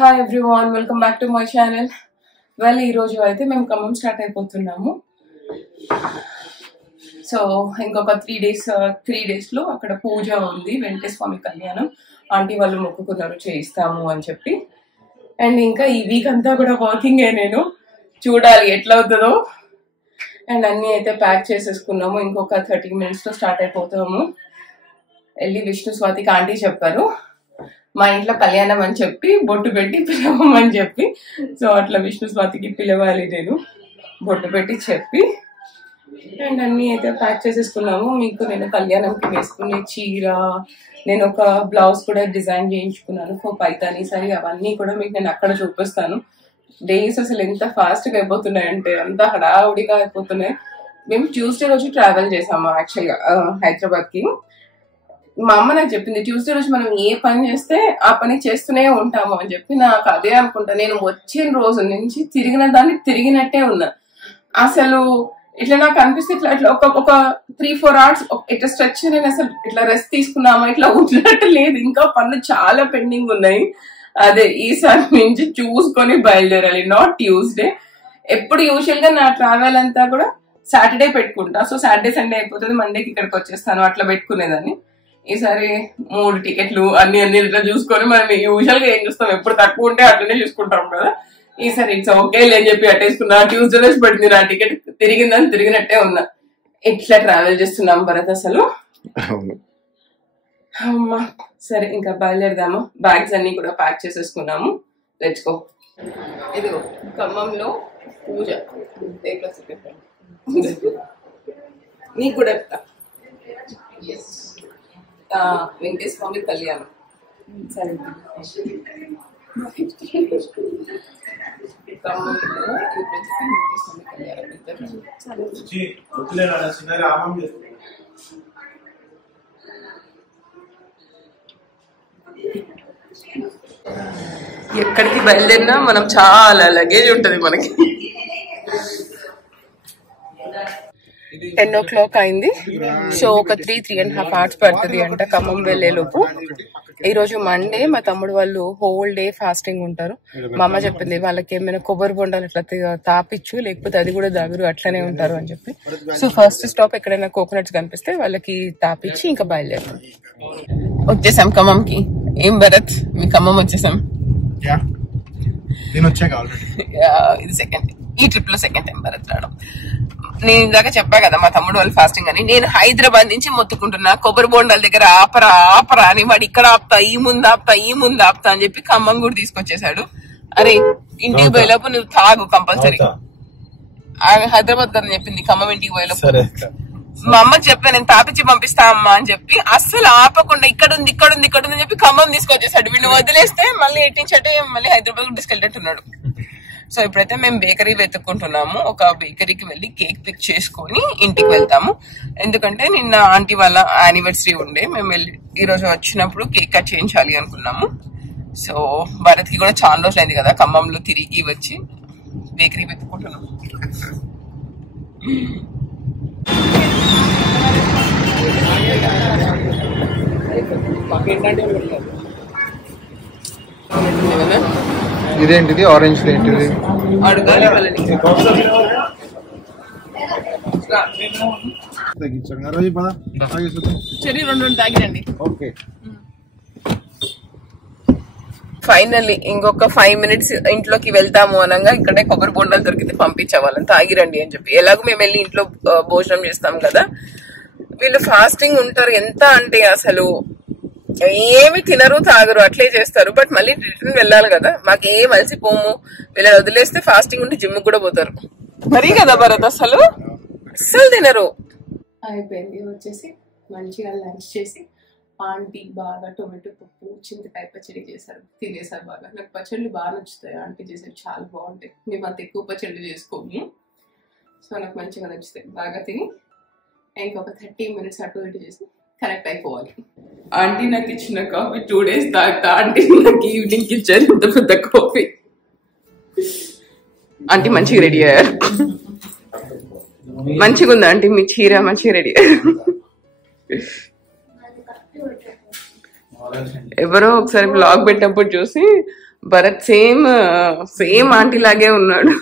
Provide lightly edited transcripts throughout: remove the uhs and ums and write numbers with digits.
Hi everyone, welcome back to my channel. Well, ఈరోజు అయితే మేము ఖమ్మం స్టార్ట్ అయిపోతున్నాము. సో ఇంకొక 3 డేస్లో అక్కడ పూజ ఉంది, వెంకటేశ్వర స్వామి కళ్యాణం. ఆంటీ వాళ్ళు మొక్కుకున్నారు చేయిస్తాము అని చెప్పి. అండ్ ఇంకా ఈ వీక్ అంతా కూడా వర్కింగే, నేను చూడాలి ఎట్లా అవుతుందో. అండ్ అన్నీ అయితే ప్యాక్ చేసేసుకున్నాము. ఇంకొక 30 minutesలో స్టార్ట్ అయిపోతాము. వెళ్ళి విష్ణు స్వాతికి ఆంటీ చెప్పారు మా ఇంట్లో కళ్యాణం అని చెప్పి బొట్టు పెట్టి పిలవమని చెప్పి. సో అట్లా విష్ణు స్వాతికి పిలవాలి, నేను బొట్టు పెట్టి చెప్పి. అండ్ అన్నీ అయితే ప్యాక్ చేసేసుకున్నాము. మీకు నేను కళ్యాణంకి వేసుకునే చీర, నేను ఒక బ్లౌజ్ కూడా డిజైన్ చేయించుకున్నాను ఫర్ పైతానీ సారీ. అవన్నీ కూడా మీకు నేను అక్కడ చూపిస్తాను. డేస్ అసలు ఎంత ఫాస్ట్గా అయిపోతున్నాయంటే అంత హడావుడిగా అయిపోతున్నాయి. మేము ట్యూస్డే రోజు ట్రావెల్ చేసాము యాక్చువల్గా హైదరాబాద్కి. మా అమ్మ నాకు చెప్పింది ట్యూస్డే రోజు మనం ఏ పని చేస్తే ఆ పని చేస్తూనే ఉంటాము అని చెప్పి. నాకు అదే అనుకుంటా, నేను వచ్చిన రోజు నుంచి తిరిగిన దాన్ని తిరిగినట్టే ఉన్నా. అసలు ఇట్లా నాకు అనిపిస్తే ఇట్లా ఇట్లా ఒక 3-4 hours ఇట్లా స్ట్రెచ్ నేను అసలు ఇట్లా రెస్ట్ తీసుకున్నామా ఇట్లా ఉన్నట్టు లేదు. ఇంకా పనులు చాలా పెండింగ్ ఉన్నాయి. అదే ఈసారి నుంచి చూసుకొని బయలుదేరాలి, నాట్ ట్యూస్డే. ఎప్పుడు యూజువల్ గా నా ట్రావెల్ అంతా కూడా సాటర్డే పెట్టుకుంటా. సో సాటర్డే సండే అయిపోతుంది, మండేకి ఇక్కడికి వచ్చేస్తాను, అట్లా పెట్టుకునేదాన్ని. ఈసారి 3 టికెట్లు అన్ని ఇట్లా చూసుకొని మనం యూజువల్ గా ఏం చూస్తాం, ఎప్పుడు తక్కువ ఉంటే అట్లనే చూసుకుంటాం కదా. ఈసారి ఇట్స్ ఓకే అని చెప్పి అట్టేసుకున్నా. ట్యూస్డే రోజు పడింది నా టికెట్, తిరిగిందని తిరిగినట్టే ఉన్నా. ఇట్లా ట్రావెల్ చేస్తున్నాం భరత్ అసలు. అమ్మా సరే, ఇంకా బయలుదేరదాము. బ్యాగ్స్ అన్ని కూడా ప్యాక్ చేసేసుకున్నాము. Let's go. ఇదిగో ఖమ్మంలో పూజ, నీకు కూడా వెంకటేశ్వర స్వామి కళ్యాణం. సరే ఎక్కడికి బయలుదేరినా మనం చాలా లగేజ్ ఉంటది మనకి. 10 o'clock అయింది. సో ఒక 3.5 hours పడుతుంది అంట ఖమ్మం వెళ్లే లోపు. ఈ రోజు మండే, మా తమ్ముడు వాళ్ళు హోల్ డే ఫాస్టింగ్ ఉంటారు. మా అమ్మ చెప్పింది వాళ్ళకి ఏమైనా కొబ్బరి బొండాలు అట్లా తాపిచ్చు, లేకపోతే అది కూడా దాగురు, అట్లనే ఉంటారు అని చెప్పి. సో ఫస్ట్ స్టాప్ ఎక్కడైనా కోకోనట్స్ కనిపిస్తే వాళ్ళకి తాపిచ్చి ఇంకా బయలుదేరాం. వచ్చేసాం ఖమ్మంకి. ఏం భరత్, మీ ఖమ్మం వచ్చేసాం. ఇది ఈ ట్రిప్ లో సెకండ్ టైం భరత్ రావడం. నేను ఇందాక చెప్పా కదా మా తమ్ముడు వాళ్ళు ఫాస్టింగ్ అని. నేను హైదరాబాద్ నుంచి మొత్తుకుంటున్నా కొబ్బరి బొండాల దగ్గర ఆపరా అని. వాడు ఇక్కడ ఆపుతా, ఈ ముందు ఆపుతా అని చెప్పి ఖమ్మం కూడా తీసుకొచ్చేసాడు. అరే ఇంటికి పోయేలోపు నువ్వు తాగు కంపల్సరీ. హైదరాబాద్ అని చెప్పింది, ఖమ్మం ఇంటికి పోయేలోపు. మా అమ్మకి చెప్పా నేను తాపిచ్చి పంపిస్తా అమ్మా అని చెప్పి. అస్సలు ఆపకుండా ఇక్కడ ఉంది అని చెప్పి ఖమ్మం తీసుకొచ్చేసాడు. వీడిని వదిలేస్తే మళ్ళీ ఎట్టించటే మళ్ళీ హైదరాబాద్ తీసుకెళ్ళేట్టున్నాడు. సో ఇప్పుడైతే మేము బేకరీ వెతుక్కుంటున్నాము. ఒక బేకరీకి వెళ్ళి కేక్ పిక్ చేసుకొని ఇంటికి వెళ్తాము. ఎందుకంటే నిన్న ఆంటీ వాళ్ళ యానివర్సరీ ఉండే, మేము వెళ్ళి ఈ రోజు వచ్చినప్పుడు కేక్ కట్ చేయించాలి అనుకున్నాము. సో భరత్కి కూడా చాలా రోజులు అయింది కదా ఖమ్మంలో తిరిగి వచ్చి. బేకరీ వెతుక్కుంటున్నాము. ఇదేంటిది ఆరెంజ్ ఏంటిది అడగాలి వాళ్ళని. చెరీ 2 తాగినండి. ఫైనల్లీ ఇంకొక 5 minutes ఇంట్లోకి వెళ్తాము అనగా ఇక్కడే కొబ్బరి బొండాలు దొరికితే పంపించేవాళ్ళని తాగిరండి అని చెప్పి. ఎలాగో మేము వెళ్ళి ఇంట్లో భోజనం చేస్తాం కదా. వీళ్ళు ఫాస్టింగ్ ఉంటారు, ఎంత అంటే అసలు ఏమి తినరు తాగరు, అట్లే చేస్తారు. బట్ మళ్ళీ రిటర్న్ వెళ్ళాలి కదా, మాకేం అలసిపోము. వీళ్ళని వదిలేస్తే ఫాస్టింగ్ ఉండి జిమ్ కూడా పోతారు. మరీ కదా భరత్, అసలు తినరు. అయిపోయింది వచ్చేసి మంచిగా లంచ్ చేసి ఆంటీ బాగా టొమాటో పప్పు, చింతకాయ పచ్చడి చేశారు, తినేసారు బాగా. నాకు పచ్చళ్ళు బాగా నచ్చుతాయి, ఆంటీ చేసేవి చాలా బాగుంటాయి. మేము అంత ఎక్కువ పచ్చళ్ళు చేసుకోము, సో నాకు మంచిగా నచ్చుతాయి. బాగా తిని ఇంకొక 30 minutes అటు ఇటు చేసి కరెక్ట్ అయిపోవాలి. ఆంటీ నాకు ఇచ్చిన కాఫీ 2 days తాగుతా. ఆంటీ నాకు ఈవినింగ్ ఇచ్చారు ఇంత పెద్ద కాఫీ. ఆంటీ మంచిగా రెడీ అయ్యారు. మంచిగా ఉందా ఆంటీ మీ చీర? మంచిగా రెడీ అయ్యారు. ఎవరో ఒకసారి బ్లాగ్ పెట్టినప్పుడు చూసి భరత్ సేమ్ సేమ్ ఆంటీ లాగే ఉన్నాడు.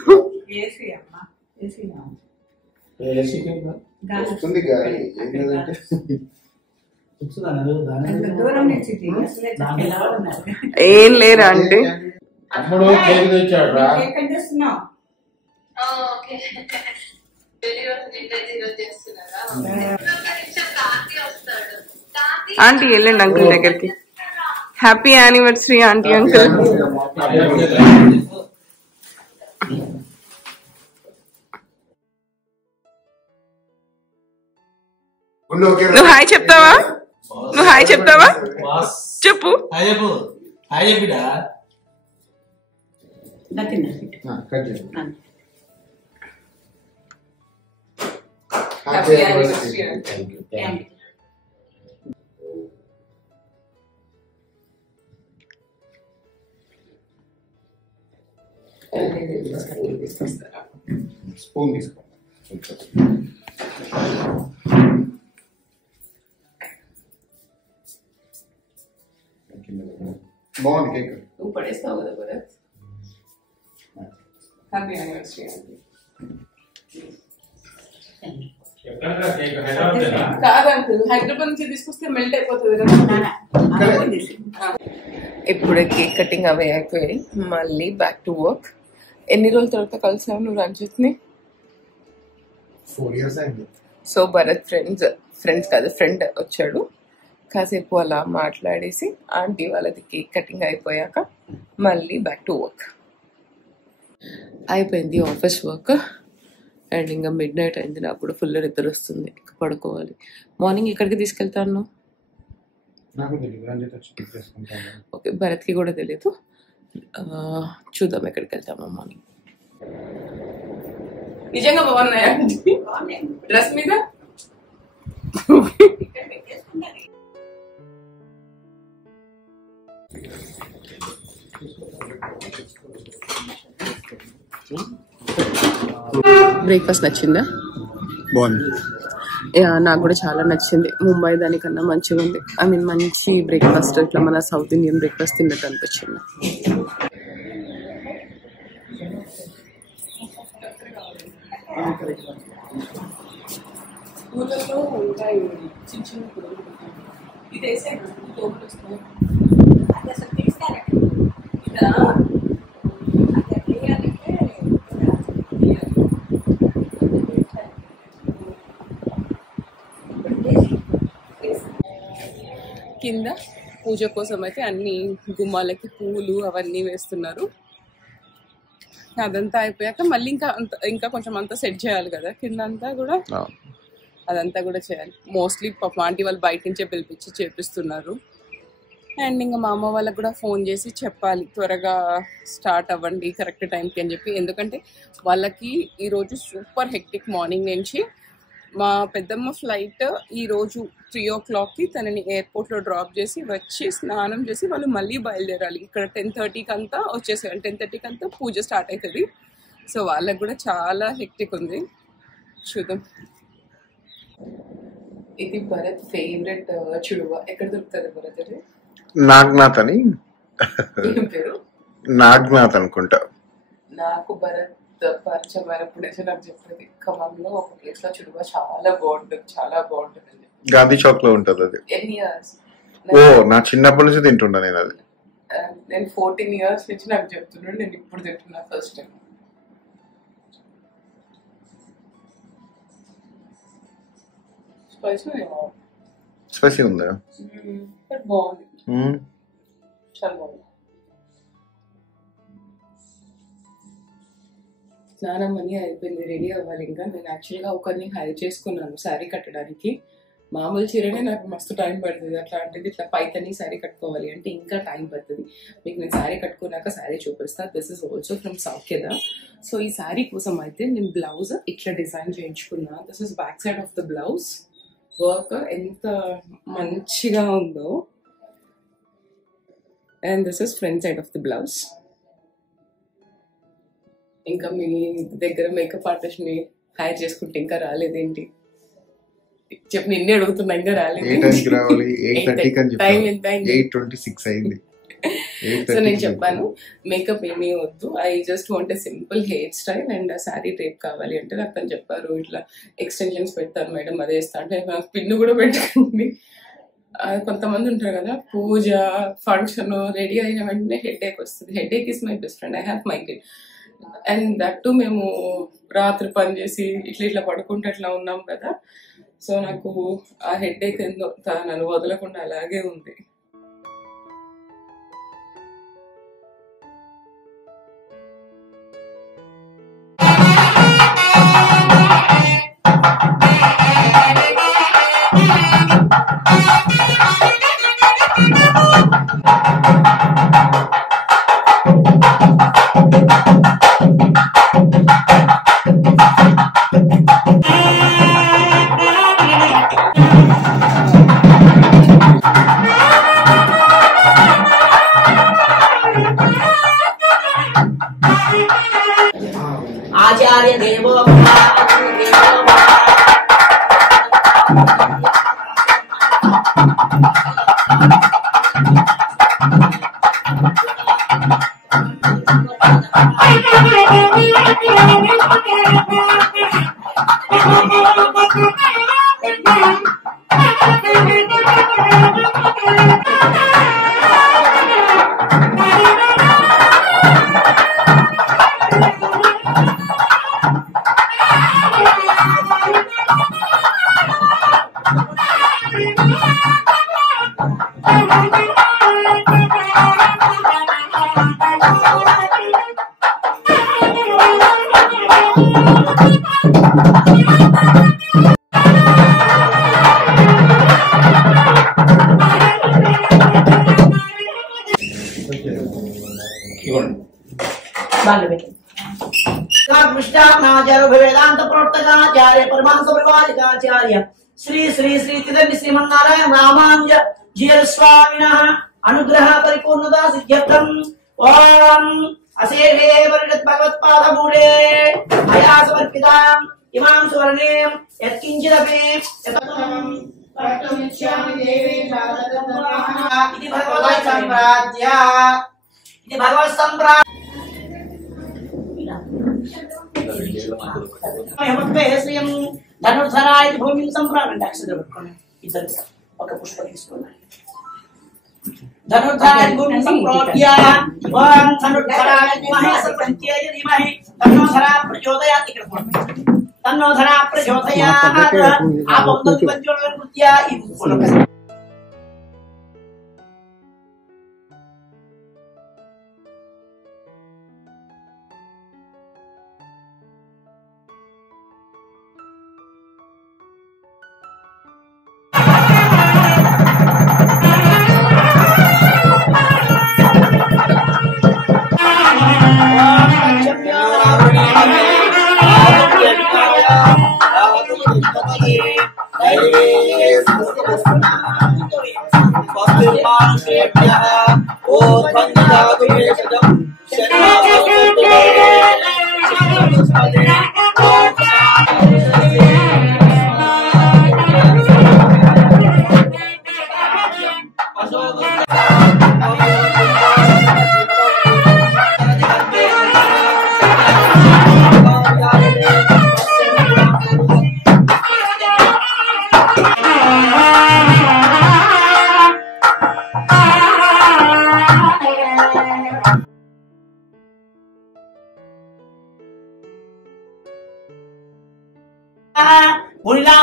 ఏం లేరా అంటే ఆంటీ వెళ్ళండి అంకుల్ దగ్గరికి. Happy anniversary aunty uncle. నువ్వు హాయ్ చెప్తావా? నువ్వు హాయ్ చెప్తావా? చెప్పు. స్పూన్ తీసుకో. బాగుంది కేక్. నువ్వు పడేస్తావు కదా భరత్. హ్యాపీ యానివర్సరీ అండి. కాదు అంకుల్, హైదరాబాద్ నుంచి తీసుకొస్తే మెల్ట్ అయిపోతుంది కదా. ఇప్పుడే కేక్ కటింగ్ అవి అయిపోయాయి, మళ్ళీ బ్యాక్ టు వర్క్. ఎన్ని రోజుల తర్వాత కలిసావు నువ్వు రంజిత్ని? 4 years అయింది. సో భరత్ ఫ్రెండ్స్ కాదు ఫ్రెండ్ వచ్చాడు, కాసేపు అలా మాట్లాడేసి ఆంటీ వాళ్ళది కేక్ కటింగ్ అయిపోయాక మళ్ళీ బ్యాక్ టు వర్క్. అయిపోయింది ఆఫీస్ వర్క్ అండ్ ఇంకా మిడ్ నైట్ అయింది. నాకు కూడా ఫుల్ నిద్ర వస్తుంది, పడుకోవాలి. మార్నింగ్ ఎక్కడికి తీసుకెళ్తాను? ఓకే, భరత్కి కూడా తెలియదు. చూద్దాం ఎక్కడికి వెళ్తామో మార్నింగ్. నిజంగా బాగున్నాయా డ్రెస్ మీద? బ్రేక్ఫాస్ట్ నచ్చిందా? బాగుంది. నాకు కూడా చాలా నచ్చింది. ముంబై దానికన్నా మంచిగా ఉంది. ఐ మీన్ మంచి బ్రేక్ఫాస్ట్, ఇట్లా మన సౌత్ ఇండియన్ బ్రేక్ఫాస్ట్ తిన్నట్టు అనిపించింది. ఊళ్ళలో ఉంటాయి చిన్న చిన్న పురుగులు. ఇది వేసే లోపల వస్తాయి. కింద పూజ కోసం అయితే అన్ని గుమ్మాలకి పూలు అవన్నీ వేస్తున్నారు. అదంతా అయిపోయాక మళ్ళీ ఇంకా కొంచెం అంతా సెట్ చేయాలి కదా కింద అంతా కూడా. అదంతా కూడా చేయాలి. మోస్ట్లీ పాప ఆంటీ వాళ్ళు బయట నుంచే పిలిపించి చేపిస్తున్నారు. అండ్ ఇంకా మా అమ్మ వాళ్ళకి కూడా ఫోన్ చేసి చెప్పాలి త్వరగా స్టార్ట్ అవ్వండి కరెక్ట్ టైంకి అని చెప్పి. ఎందుకంటే వాళ్ళకి ఈరోజు సూపర్ హెక్టిక్. మార్నింగ్ నుంచి మా పెద్దమ్మ ఫ్లైట్ ఈరోజు 3 o'clockకి తనని ఎయిర్పోర్ట్లో డ్రాప్ చేసి వచ్చి స్నానం చేసి వాళ్ళు మళ్ళీ బయలుదేరాలి. ఇక్కడ 10:30కి అంతా వచ్చేసారు. 10:30కి అంతా పూజ స్టార్ట్ అవుతుంది. సో వాళ్ళకి కూడా చాలా హెక్టిక్ ఉంది. చూద్దాం. ఇది భరత్ ఫేవరెట్ చుడువ. ఎక్కడ దొరుకుతుంది భరత్? అది నాగ్నాథ్ అని. ఏం పేరు? నాగ్నాథ్ అనుకుంటా. నాకు భరత్ పరిచయమైనప్పుడే నాకు చెప్పేది ఖమ్మంలో ఒక ప్లేస్ లో చుడువ చాలా బాగుంటుంది, చాలా బాగుంటుంది. గాంధీ చౌక్ లో ఉంటది అది. ఎన్ని ఇయర్స్? ఓ, నా చిన్నప్పటి నుంచి తింటున్నా నేను అది. నేను 14 years నుంచి నాకు చెప్తున్నాడు, నేను ఇప్పుడు తింటున్నా ఫస్ట్ టైం. స్పైసీ ఉందా? బాగుంది, చాలా బాగుంది. స్నానం అని అయిపోయింది, రెడీ అవ్వాలి. ఇంకా నేను యాక్చువల్గా ఒకరిని హైర్ చేసుకున్నాను శారీ కట్టడానికి. మామూలు చీరనే నాకు మస్తు టైం పడుతుంది, అట్లాంటిది ఇట్లా పైతని శారీ కట్టుకోవాలి అంటే ఇంకా టైం పడుతుంది. మీకు నేను శారీ కట్టుకున్నాక శారీ చూపిస్తాను. This is also from Saukhyada. So ఈ శారీ కోసం అయితే నేను బ్లౌజ్ ఇట్లా డిజైన్ చేయించుకున్నా. This is back side of the blouse. Work ఎంత మంచిగా ఉందో. And this is front side of the blouse. ఇంకా మీ దగ్గర మేకప్ ఆర్టిస్ట్ని హైర్ చేసుకుంటే ఇంకా రాలేదేంటి చెప్పి నిన్నే అడుగుతున్నా. ఇంకా రాలేదు. 8:30కి రావాలి. 8:30కి అని చెప్పి 8:26 అయింది. సో నేను చెప్పాను మేకప్ ఏమీ వద్దు, I just want a simple hair style and sari drape కావాలి అంటే నాకు తను చెప్పారు ఇట్లా ఎక్స్టెన్షన్స్ పెడతాను మేడం అదే ఇస్తా అంటే నాకు పిన్ను కూడా పెట్టకండి. కొంతమంది ఉంటారు కదా పూజ ఫంక్షన్ రెడీ అయిన వెంటనే హెడ్ ఏక్ వస్తుంది. Headache is my best friend, I have migraine and that too మేము రాత్రి పని చేసి ఇట్లా పడుకుంటే అట్లా ఉన్నాం కదా. సో నాకు ఆ హెడ్ ఏక్ ఎంతో నన్ను వదలకుండా అలాగే ఉంది. आचार्य देवो वेदांत प्रोक्तकाचार्य परमांश प्रवाचिकाचार्य श्री श्री श्री तिदंड श्रीमन्नारायण रामानुज जीव स्वामिनः अनुग्रह परिपूर्णता सिद्ध्यर्थम ओम अशेषे वर्णित भगवत्पाद मूले मया समर्पितां इमां सुवर्णीं यत्किंचिदपि पठितुमिच्छामि देवी इति भगवत् सम्प्राज्य इति भगवत् सम्प्राज्य धनुर्धराय भूमि संप्राण इधर पुष्प धनुर्धराय भूमि संप्रोड्य ओम धनुर्धराय विद्महे सर्वन्त्याय धीमहि तन्नो धरा प्रचोदयात् तन्नो धरा प्रचोदयात् आपं पंचोदकृत्य इति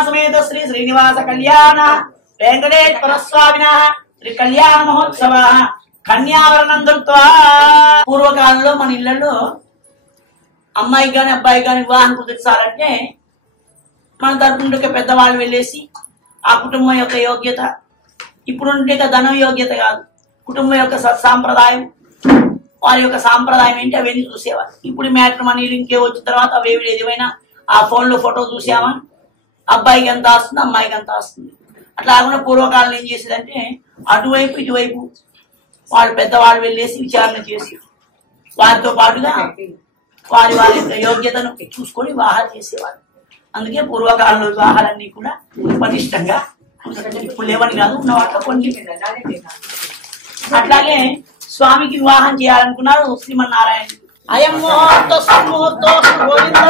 समेत श्री श्रीनिवास कल्याण वेंकटेश्वर स्वामिनः श्री कल्याण महोत्सव కన్యావరణం దొరుకుతా. పూర్వకాలంలో మన ఇళ్లలో అమ్మాయి గాని అబ్బాయి గాని వివాహం కుదిర్చాలంటే మన తరపున పెద్దవాళ్ళు వెళ్ళేసి ఆ కుటుంబం యొక్క యోగ్యత, ఇప్పుడు ఉండే ధనం యోగ్యత కాదు, కుటుంబం యొక్క సత్సాంప్రదాయం, వారి యొక్క సాంప్రదాయం ఏంటి అవన్నీ చూసేవారు. ఇప్పుడు మ్యాట్రిమోనీలు ఇంకే వచ్చిన తర్వాత అవేవి ఏమైనా ఆ ఫోన్ లో ఫోటో చూసామా అబ్బాయికి ఎంత వస్తుంది అమ్మాయికి ఎంత వస్తుంది. అట్లా కాకుండా పూర్వకాలం ఏం చేసేదంటే అటువైపు ఇటువైపు వాళ్ళు పెద్దవాళ్ళు వెళ్ళేసి విచారణ చేసి వారితో పాటుగా వారి వారి యొక్క యోగ్యతను చూసుకొని వివాహాలు చేసేవారు. అందుకే పూర్వకాలంలో వివాహాలన్నీ కూడా పటిష్టంగా ఇప్పుడు లేవని కాదు, ఉన్న వాటిలో కొన్ని. అట్లాగే స్వామికి వివాహం చేయాలనుకున్నారు శ్రీమన్నారాయణ. అయం ముహూర్త సుముహూర్తో గోవింద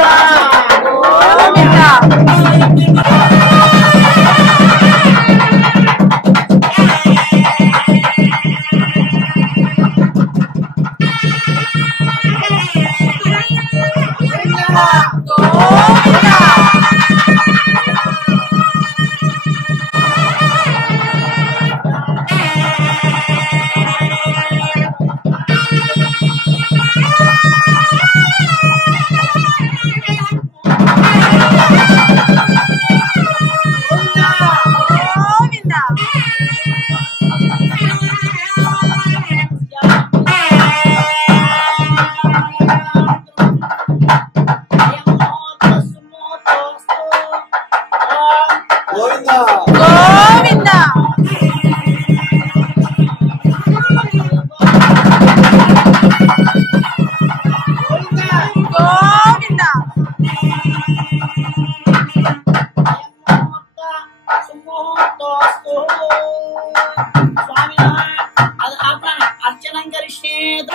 अर्चनं करिष्येत्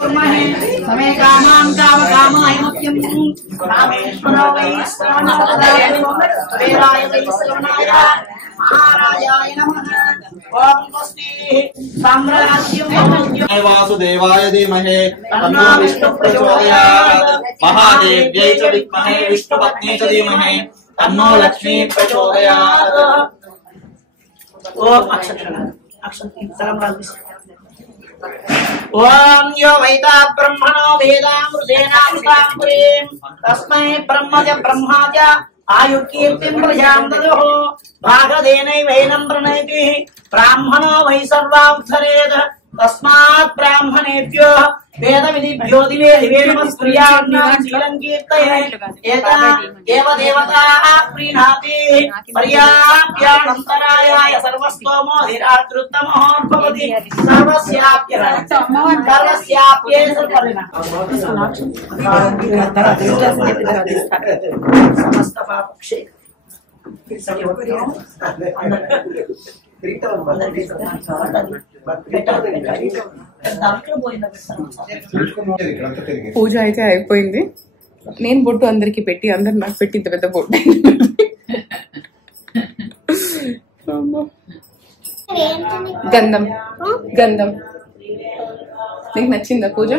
समे कामां काम कामायमत्यं रामेश्वरो वै श्रवणाय वै श्रवणाय महाराजाय नमः ओम स्वस्ति साम्राज्यं वासुदेवाय धीमहि तन्नो विष्णुः प्रचोदयात् महादेव्यै च विद्महे विष्णुपत्न्यै च धीमहि तन्नो लक्ष्मी प्रचोदयात् ओम ओम यो वैता ब्रह्मणो वेदामृतेनामृतां पुरीं तस्मै ब्रह्मज ब्रह्माज आयुर्कीर्तिं प्रजां ददुः भागदेनैवैनं प्रणयति ब्राह्मणो वै सर्वावधरेद तस्मात् ब्राह्मणेभ्यो वेदविधिभ्यो दिवे दिवे नमस्क्रियाणां शीलं कीर्तयेत् एता एव देवता प्रीणाति पर्याप्यानन्तरायाय सर्वस्तोमोधिरातृत्तमोर्भवति सर्वस्याप्ये समस्त पापक्षे పూజ అయితే అయిపోయింది. నేను బొట్టు అందరికి పెట్టి అందరు నాకు పెట్టి ఇంత పెద్ద బొట్టు. గంధం గంధం నీకు నచ్చిందా పూజ?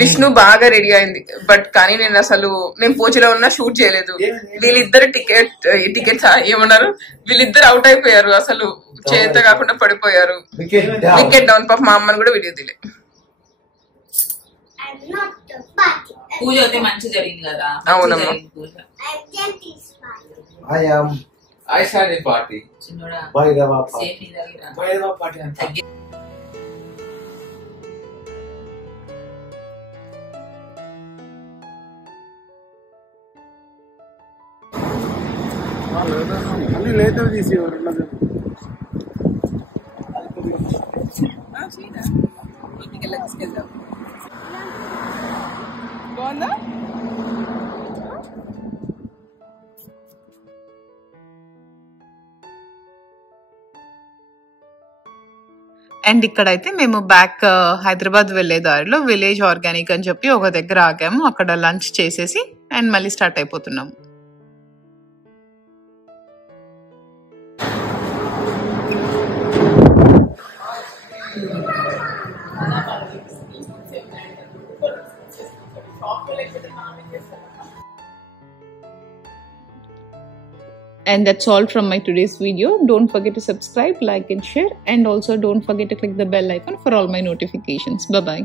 విష్ణు బాగా రెడీ అయింది. బట్ కానీ నేను పూజలో ఉన్నా షూట్ చేయలేదు. వీళ్ళిద్దరు టికెట్స్ ఏమన్నారు, వీళ్ళిద్దరు అవుట్ అయిపోయారు. అసలు చేత కాకుండా పడిపోయారు. Wicket down. పాప మా అమ్మని కూడా వీడియో తీలే. పూజ అయితే మంచి జరిగింది కదా. అవునమ్మా. I started party. చిన్నోడా Bhairava party. సేమ్ నీ దగ్గర Bhairava party anta. మళ్ళీ లేటర్ తీసేవారు బాగుందా? అండ్ ఇక్కడైతే మేము బ్యాక్ హైదరాబాద్ వెళ్లే దారిలో విలేజ్ ఆర్గానిక్ అని చెప్పి ఒక దగ్గర ఆగాము. అక్కడ లంచ్ చేసేసి అండ్ మళ్ళీ start అయిపోతున్నాము. And that's all from my today's video. Don't forget to subscribe, like and share, and also don't forget to click the bell icon for all my notifications. Bye bye.